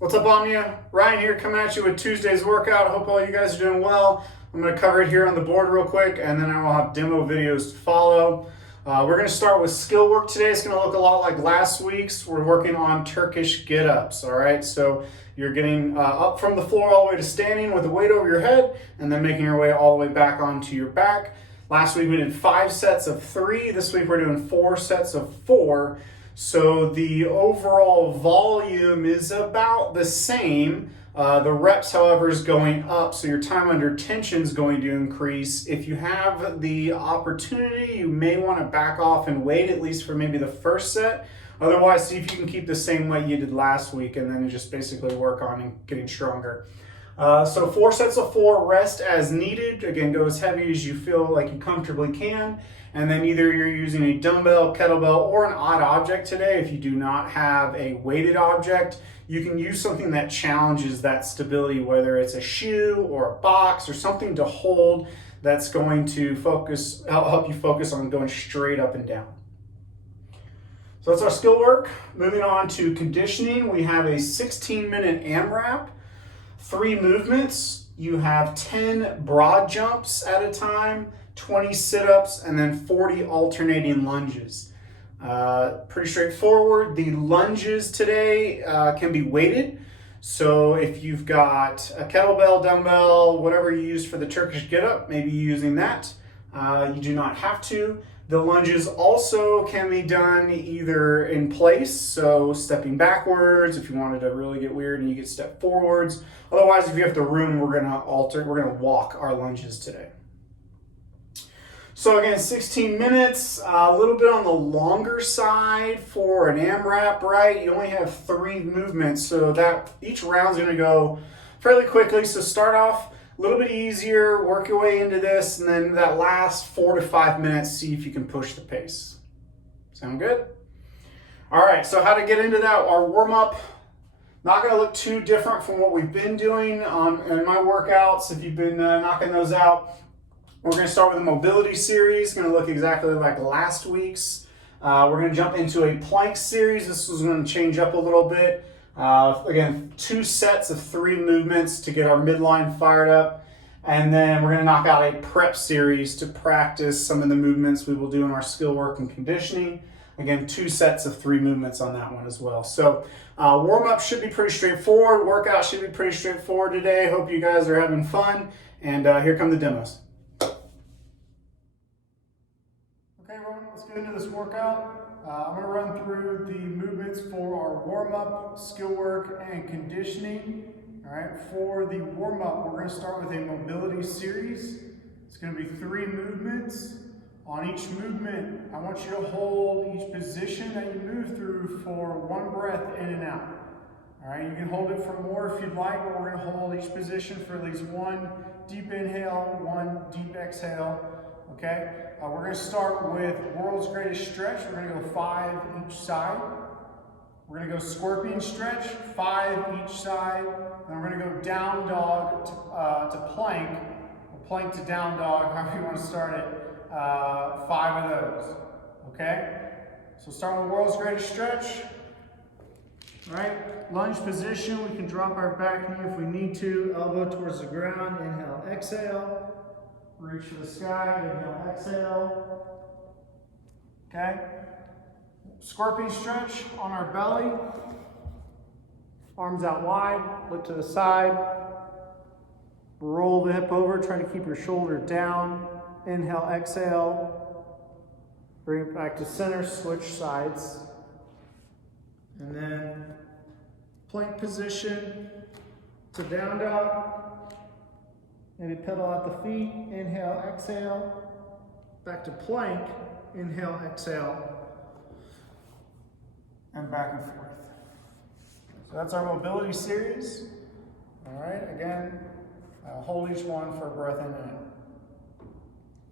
What's up, Omnia? Ryan here, coming at you with Tuesday's workout. I hope all you guys are doing well. I'm going to cover it here on the board real quick, and then I will have demo videos to follow. We're going to start with skill work today. It's going to look a lot like last week's. We're working on Turkish Get Ups, all right? So you're getting up from the floor all the way to standing with a weight over your head, and then making your way all the way back onto your back. Last week we did 5 sets of 3. This week we're doing 4 sets of 4. So the overall volume is about the same. The reps, however, is going up, so your time under tension is going to increase. If you have the opportunity, you may want to back off and wait, at least for maybe the first set. Otherwise, see if you can keep the same weight you did last week, and then just basically work on getting stronger. So 4 sets of 4, rest as needed. Again, go as heavy as you feel like you comfortably can. And then either you're using a dumbbell, kettlebell, or an odd object today. If you do not have a weighted object, you can use something that challenges that stability, whether it's a shoe or a box or something to hold that's going to help you focus on going straight up and down. So that's our skill work. Moving on to conditioning, we have a 16-minute AMRAP. 3 movements. You have 10 broad jumps at a time, 20 sit-ups, and then 40 alternating lunges. Pretty straightforward. The lunges today can be weighted. So if you've got a kettlebell, dumbbell, whatever you use for the Turkish Get Up, maybe using that. You do not have to. The lunges also can be done either in place, so stepping backwards if you wanted to really get weird and you could step forwards. Otherwise, if you have the room, we're gonna walk our lunges today. So again, 16 minutes, a little bit on the longer side for an AMRAP, right? You only have 3 movements, so that each round's gonna go fairly quickly. So start off a little bit easier, work your way into this, and then that last 4 to 5 minutes, see if you can push the pace. Sound good? All right, so how to get into that, our warm-up, not gonna look too different from what we've been doing in my workouts. If you've been knocking those out, we're gonna start with a mobility series, gonna look exactly like last week's. We're gonna jump into a plank series. This is gonna change up a little bit. Again, 2 sets of 3 movements to get our midline fired up. And then we're going to knock out a prep series to practice some of the movements we will do in our skill work and conditioning. Again, 2 sets of 3 movements on that one as well. So warm-up should be pretty straightforward. Workout should be pretty straightforward today. Hope you guys are having fun. And here come the demos. Okay, everyone, let's get into this workout. I'm going to run through the movements for our warm-up, skill work, and conditioning. All right, for the warm-up, we're going to start with a mobility series. It's going to be 3 movements. On each movement, I want you to hold each position that you move through for 1 breath in and out. All right, you can hold it for more if you'd like, but we're going to hold each position for at least 1 deep inhale, 1 deep exhale. Okay, we're going to start with world's greatest stretch. We're going to go 5 each side. We're going to go scorpion stretch, 5 each side. Then we're going to go down dog to plank, or plank to down dog, however you want to start it. 5 of those. Okay, so start with world's greatest stretch. All right, lunge position. We can drop our back knee if we need to. Elbow towards the ground. Inhale, exhale. Reach for the sky, inhale, exhale. Okay. Scorpion stretch on our belly. Arms out wide, look to the side. Roll the hip over, try to keep your shoulder down. Inhale, exhale. Bring it back to center, switch sides. And then plank position to down dog. Maybe pedal out the feet, inhale, exhale. Back to plank, inhale, exhale. And back and forth. So that's our mobility series. All right, again, I'll hold each one for a breath in and out.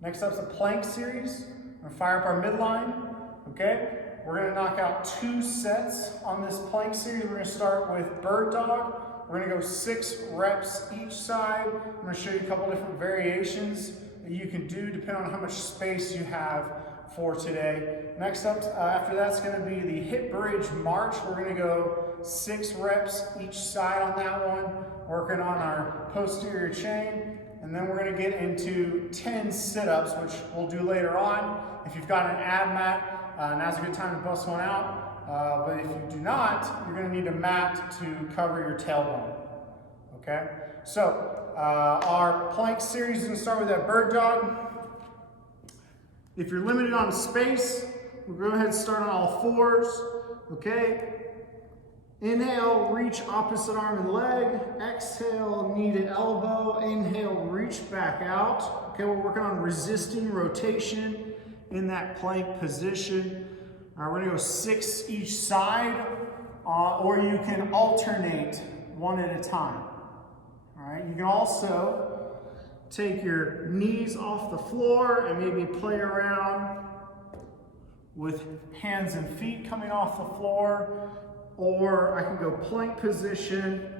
Next up's a plank series. We're gonna fire up our midline, okay? We're gonna knock out 2 sets on this plank series. We're gonna start with bird dog. We're gonna go 6 reps each side. I'm gonna show you a couple different variations. you can do depending on how much space you have for today. Next up, after that's going to be the hip bridge march. We're going to go 6 reps each side on that one, working on our posterior chain. And then we're going to get into 10 sit-ups, which we'll do later on. If you've got an ab mat, now's a good time to bust one out. But if you do not, you're going to need a mat to cover your tailbone. Okay? So, our plank series is going to start with that bird dog. If you're limited on space, we'll go ahead and start on all 4s. Okay? Inhale, reach opposite arm and leg. Exhale, knee to elbow. Inhale, reach back out. Okay, we're working on resisting rotation in that plank position. All right, we're gonna go 6 each side, or you can alternate one at a time. All right, you can also take your knees off the floor and maybe play around with hands and feet coming off the floor. Or I can go plank position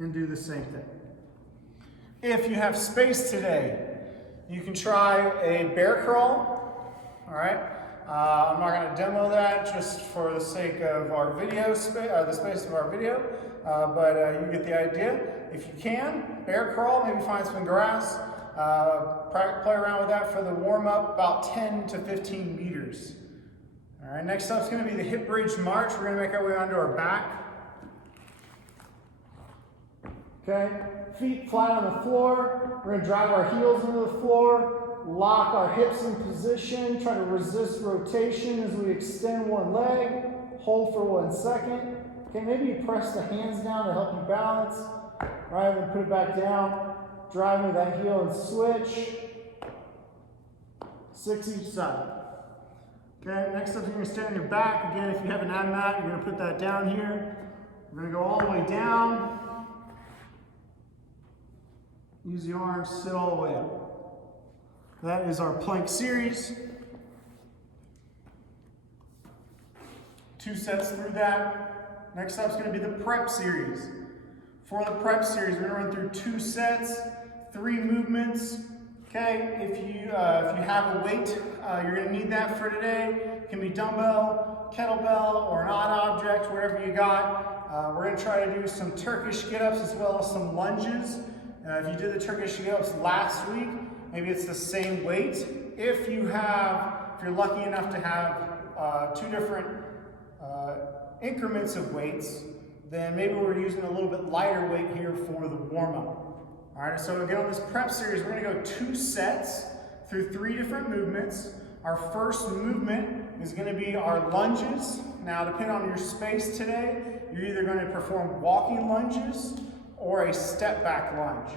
and do the same thing. If you have space today, you can try a bear crawl. All right. I'm not going to demo that just for the sake of our video, the space of our video, but you get the idea. If you can, bear crawl, maybe find some grass, play around with that for the warm up, about 10 to 15 meters. All right, next up is going to be the hip bridge march. We're going to make our way onto our back. Okay, feet flat on the floor. We're going to drive our heels into the floor, lock our hips in position, try to resist rotation as we extend one leg, hold for 1 second. Okay, maybe you press the hands down to help you balance. Right, then put it back down, drive into that heel and switch. 6 each side. Okay, next up you're going to stand on your back. Again, if you have an ab mat, you're going to put that down here. We're going to go all the way down. Use the arms, sit all the way up. That is our plank series. 2 sets through that. Next up is going to be the prep series. For the prep series, we're going to run through 2 sets, 3 movements. Okay, if you have a weight, you're going to need that for today. It can be dumbbell, kettlebell, or an odd object, whatever you got. We're going to try to do some Turkish get-ups as well as some lunges. If you did the Turkish get-ups last week, maybe it's the same weight. If you're lucky enough to have 2 different increments of weights, then maybe we're using a little bit lighter weight here for the warm-up. All right, so again on this prep series, we're going to go 2 sets through 3 different movements. Our first movement is going to be our lunges. Now, depending on your space today, you're either going to perform walking lunges or a step back lunge.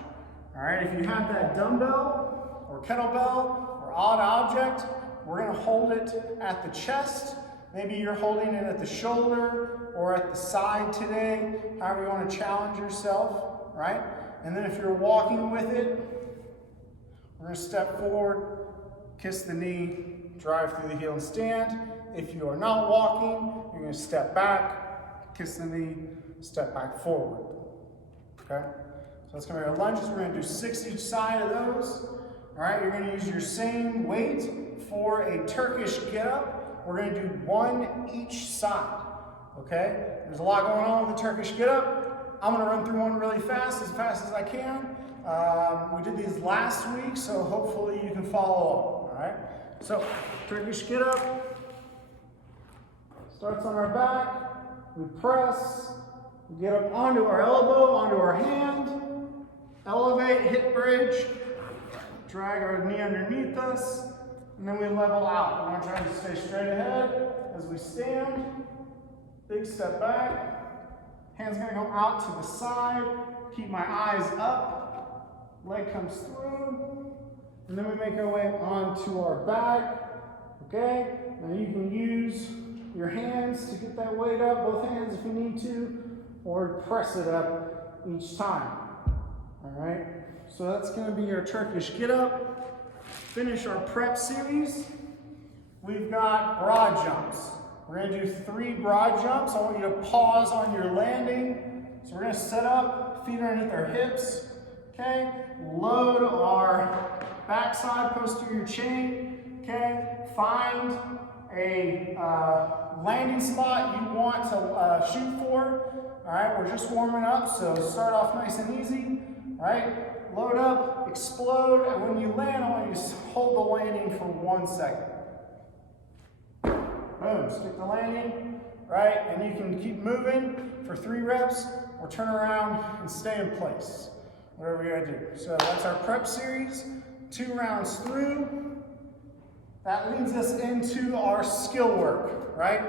All right, if you have that dumbbell or kettlebell or odd object, we're going to hold it at the chest. Maybe you're holding it at the shoulder or at the side today, however you want to challenge yourself, right? And then if you're walking with it, we're going to step forward, kiss the knee, drive through the heel and stand. If you are not walking, you're going to step back, kiss the knee, step back forward. Okay? So that's going to be our lunges. We're going to do 6 each side of those. All right, you're going to use your same weight for a Turkish get up. We're going to do 1 each side. Okay? There's a lot going on with the Turkish get up. I'm going to run through one really fast as I can. We did these last week, so hopefully you can follow along. All right? So, Turkish get up. Starts on our back. We press. We get up onto our elbow, onto our hand. Elevate, hip bridge. Drag our knee underneath us. And then we level out. We want to try to stay straight ahead as we stand. Big step back. Hands going to go out to the side. Keep my eyes up. Leg comes through. And then we make our way onto our back. Okay? Now you can use your hands to get that weight up, both hands if you need to, or press it up each time. All right? So that's going to be our Turkish get up. Finish our prep series. We've got broad jumps. We're going to do 3 broad jumps. I want you to pause on your landing. So we're going to set up, feet underneath our hips. Okay? Load our backside posterior chain, okay? Find a landing spot you want to shoot for. All right, we're just warming up, so start off nice and easy. All right, load up, explode, and when you land, I want you to hold the landing for 1 second. Boom, stick the landing, right? And you can keep moving for 3 reps, or turn around and stay in place. Whatever you gotta do. So that's our prep series, 2 rounds through. That leads us into our skill work, right?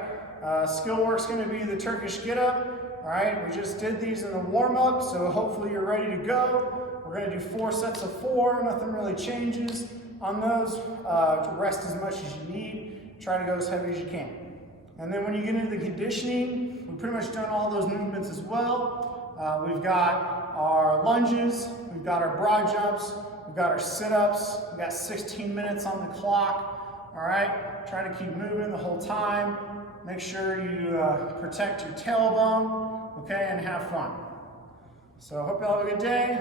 Skill work's gonna be the Turkish Get Up. All right, we just did these in the warm-up, so hopefully you're ready to go. We're gonna do 4 sets of 4, nothing really changes on those. Rest as much as you need. Try to go as heavy as you can. And then when you get into the conditioning, we've pretty much done all those movements as well. We've got our lunges, we've got our broad jumps, we've got our sit-ups, we've got 16 minutes on the clock. All right, try to keep moving the whole time. Make sure you protect your tailbone, okay, and have fun. So I hope you all have a good day.